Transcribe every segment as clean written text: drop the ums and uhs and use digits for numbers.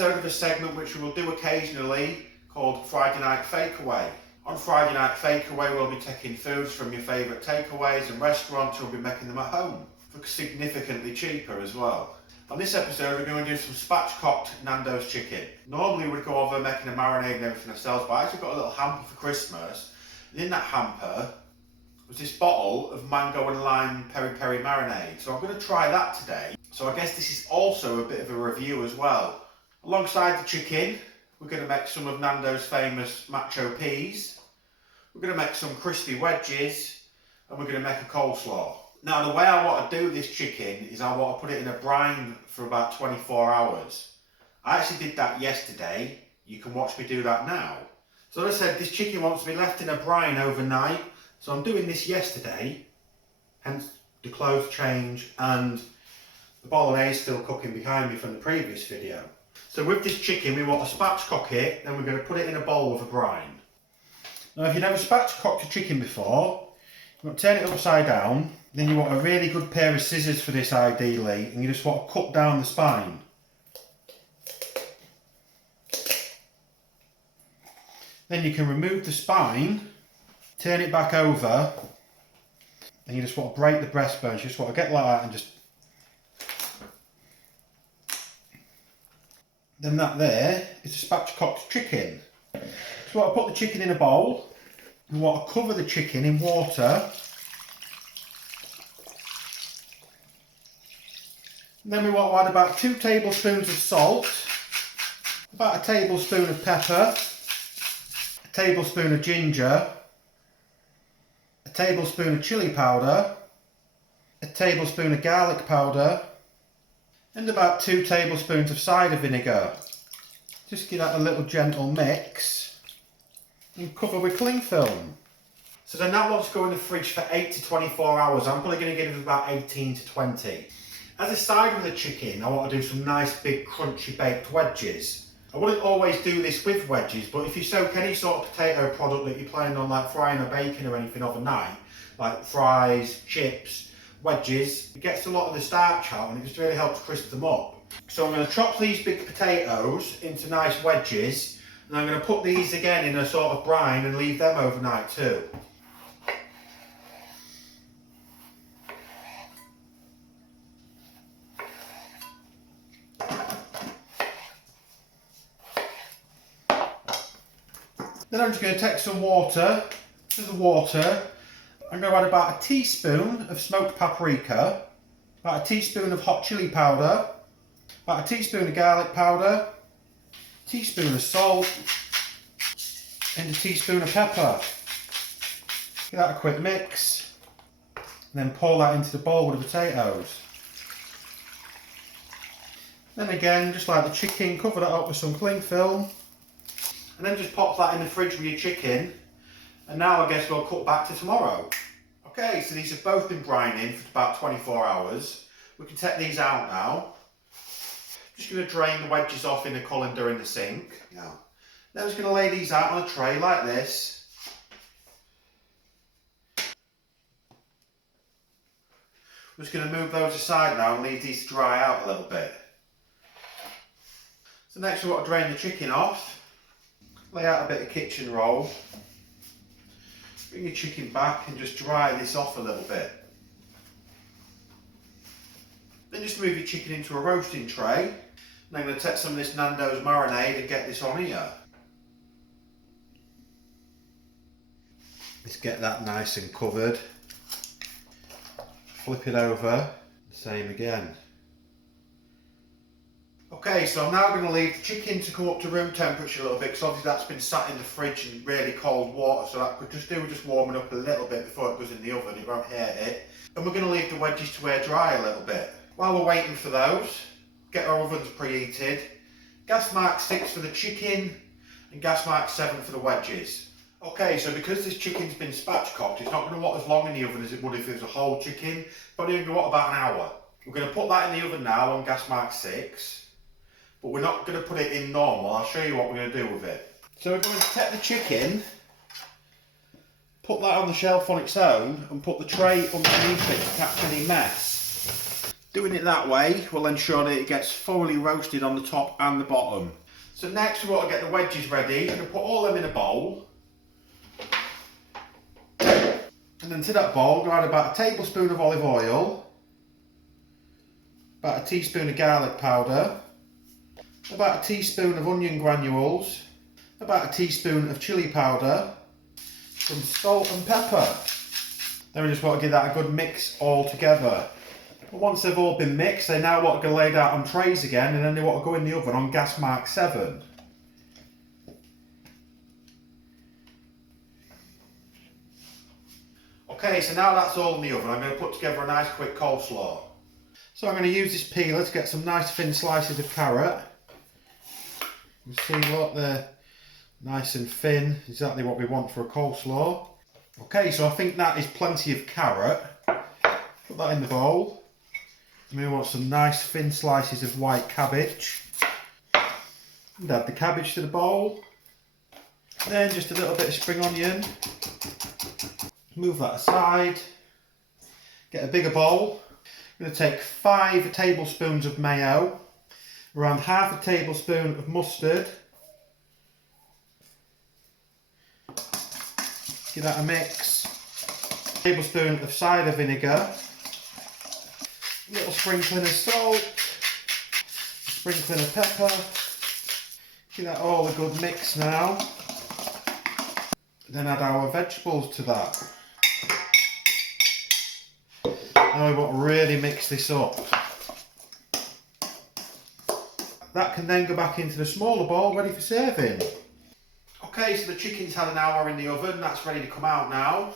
episode of a segment which we will do occasionally called Friday Night Fakeaway. On Friday Night Fakeaway we'll be taking foods from your favourite takeaways and restaurants, and we'll be making them at home for significantly cheaper as well. On this episode we're going to do some spatchcocked Nandos chicken. Normally we'd go over making a marinade and everything ourselves, but I actually got a little hamper for Christmas, and in that hamper was this bottle of mango and lime peri peri marinade. So I'm going to try that today. So I guess this is also a bit of a review as well. Alongside the chicken, we're going to make some of Nando's famous Macho Peas. We're going to make some crispy wedges, and we're going to make a coleslaw. Now the way I want to do this chicken is I want to put it in a brine for about 24 hours. I actually did that yesterday. You can watch me do that now. So as I said, this chicken wants to be left in a brine overnight. So I'm doing this yesterday, hence the clothes change and the bolognese still cooking behind me from the previous video. So with this chicken we want to spatchcock it, then we're going to put it in a bowl with a brine. Now if you've never spatchcocked a chicken before, you want to turn it upside down, then you want a really good pair of scissors for this ideally, and you just want to cut down the spine. Then you can remove the spine, turn it back over, and you just want to break the breastbone. You just want to get like that and just... Then that there is a spatchcocked chicken. So I put the chicken in a bowl. We want to cover the chicken in water. And then we want to add about 2 tablespoons of salt, about a tablespoon of pepper, a tablespoon of ginger, a tablespoon of chili powder, a tablespoon of garlic powder, and about 2 tablespoons of cider vinegar. Just give that a little gentle mix and cover with cling film. So then that wants to go in the fridge for 8 to 24 hours. I'm probably going to give it about 18 to 20. As a side with the chicken, I want to do some nice big crunchy baked wedges. I wouldn't always do this with wedges, but if you soak any sort of potato product that you're planning on like frying or baking or anything overnight, like fries, chips, wedges, it gets a lot of the starch out and it just really helps crisp them up. So I'm going to chop these big potatoes into nice wedges, and I'm going to put these again in a sort of brine and leave them overnight too. Then I'm just going to take some water. To the water, I'm going to add about a teaspoon of smoked paprika, about a teaspoon of hot chili powder, about a teaspoon of garlic powder, a teaspoon of salt, and a teaspoon of pepper. Give that a quick mix, and then pour that into the bowl with the potatoes. Then again, just like the chicken, cover that up with some cling film. And then just pop that in the fridge with your chicken. And now I guess we'll cut back to tomorrow. Okay, so these have both been brining for about 24 hours. We can take these out now. Just going to drain the wedges off in the colander in the sink. Yeah. Then I'm just going to lay these out on a tray like this. I'm just going to move those aside now and leave these to dry out a little bit. So next we want to drain the chicken off. Lay out a bit of kitchen roll, bring your chicken back and just dry this off a little bit. Then just move your chicken into a roasting tray, and I'm going to take some of this Nando's marinade and get this on here. Let's get that nice and covered. Flip it over, same again. Okay, so I'm now going to leave the chicken to come up to room temperature a little bit, because obviously that's been sat in the fridge in really cold water, so that could just do with just warming up a little bit before it goes in the oven. It won't hurt it. And we're going to leave the wedges to air dry a little bit. While we're waiting for those, get our ovens preheated. Gas mark 6 for the chicken and gas mark 7 for the wedges. Okay, so because this chicken's been spatchcocked, it's not going to want as long in the oven as it would if it was a whole chicken. Probably going to want about an hour. We're going to put that in the oven now on gas mark 6. But we're not going to put it in normal. I'll show you what we're going to do with it. So we're going to take the chicken, put that on the shelf on its own, and put the tray underneath it to catch any mess. Doing it that way will ensure that it gets thoroughly roasted on the top and the bottom. So next we want to get the wedges ready. I'm going to put all them in a bowl. And then to that bowl, we'll add about a tablespoon of olive oil, about a teaspoon of garlic powder, about a teaspoon of onion granules, about a teaspoon of chilli powder, some salt and pepper. Then we just want to give that a good mix all together. But once they've all been mixed, they now want to go laid out on trays again, and then they want to go in the oven on gas mark 7. Okay, so now that's all in the oven, I'm going to put together a nice quick coleslaw. So I'm going to use this peeler to get some nice thin slices of carrot. You can see, look, they're nice and thin, exactly what we want for a coleslaw. Okay, so I think that is plenty of carrot. Put that in the bowl. And we want some nice thin slices of white cabbage. And add the cabbage to the bowl. Then just a little bit of spring onion. Move that aside. Get a bigger bowl. I'm going to take 5 tablespoons of mayo, around half a tablespoon of mustard. Give that a mix. A tablespoon of cider vinegar. A little sprinkling of salt. A sprinkling of pepper. Give that all a good mix now. Then add our vegetables to that. Now we want to really mix this up. That can then go back into the smaller bowl ready for serving. Okay, so the chicken's had an hour in the oven, that's ready to come out now.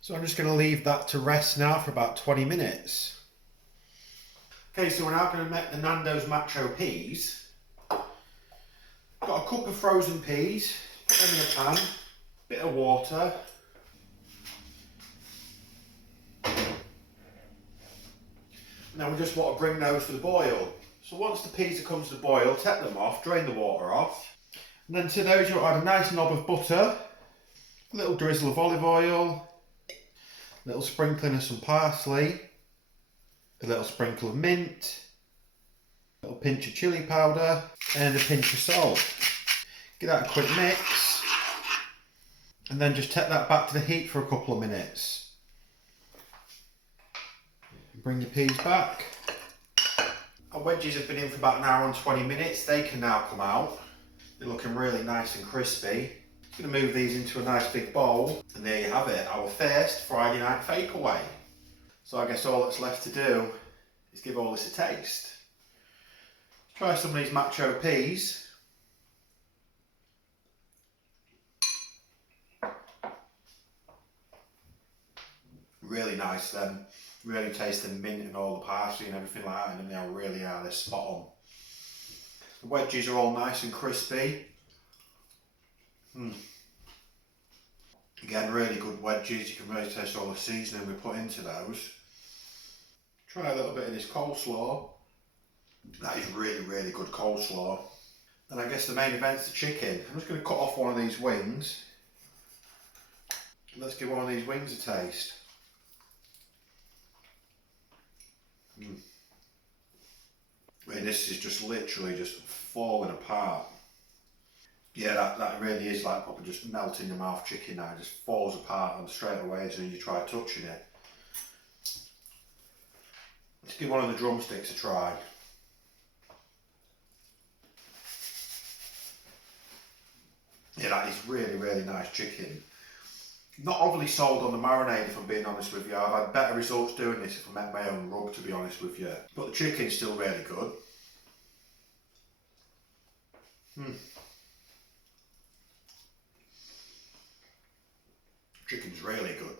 So I'm just going to leave that to rest now for about 20 minutes. Okay, so we're now going to make the Nandos Macho Peas. Got a cup of frozen peas, put them in a pan, bit of water. Now we just want to bring those to the boil. So once the peas have come to the boil, take them off, drain the water off. And then to those you want to add a nice knob of butter, a little drizzle of olive oil, a little sprinkling of some parsley, a little sprinkle of mint, a little pinch of chilli powder and a pinch of salt. Give that a quick mix and then just take that back to the heat for a couple of minutes. Bring your peas back. Our wedges have been in for about an hour and 20 minutes. They can now come out. They're looking really nice and crispy. I'm going to move these into a nice big bowl. And there you have it, our first Friday Night Fakeaway. So I guess all that's left to do is give all this a taste. Try some of these Macho Peas. Really nice then. Really taste the mint and all the parsley and everything like that, and they really are, they're spot on. The wedges are all nice and crispy. Again, really good wedges. You can really taste all the seasoning we put into those. Try a little bit of this coleslaw. That is really, really good coleslaw. And I guess the main event's the chicken. I'm just going to cut off one of these wings. Let's give one of these wings a taste. I mean, this is just literally just falling apart. Yeah, that really is like probably just melt in your mouth chicken now. It just falls apart and straight away as soon as you try touching it. Let's give one of the drumsticks a try. Yeah, that is really, really nice chicken. Not overly sold on the marinade, if I'm being honest with you. I've had better results doing this if I make my own rub, to be honest with you. But the chicken's still really good. Chicken's really good.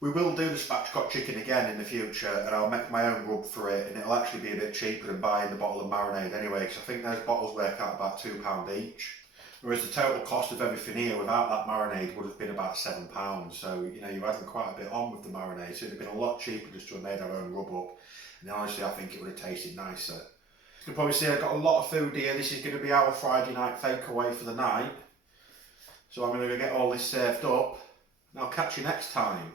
We will do the spatchcock chicken again in the future, and I'll make my own rub for it, and it'll actually be a bit cheaper than buying the bottle of marinade anyway, because I think those bottles work out about £2 each. Whereas the total cost of everything here without that marinade would have been about £7. So, you know, you're adding quite a bit on with the marinade. So it would have been a lot cheaper just to have made our own rub up. And honestly, I think it would have tasted nicer. You can probably see I've got a lot of food here. This is going to be our Friday night fakeaway for the night. So I'm going to get all this served up. And I'll catch you next time.